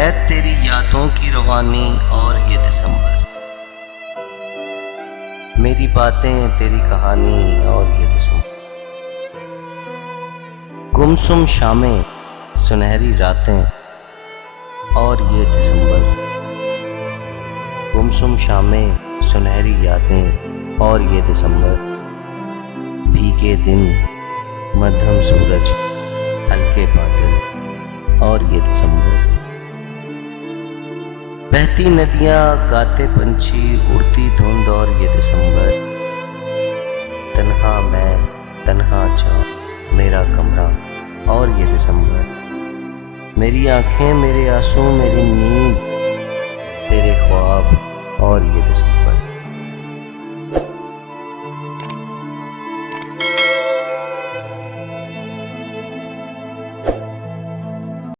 है तेरी यादों की रवानी और ये दिसंबर, मेरी बातें तेरी कहानी और ये दिसंबर। गुमसुम शामें सुनहरी रातें और ये दिसंबर, गुमसुम शामें सुनहरी यादें और ये दिसंबर। भीगे दिन मध्यम सूरज हल्के बादल और ये दिसंबर। बहती नदियां गाते पंछी उड़ती धुंध और ये दिसंबर। तन्हा मैं तन्हा चाँद मेरा कमरा और ये दिसंबर। मेरी आंखें मेरे आंसू मेरी नींद तेरे ख्वाब और ये दिसंबर।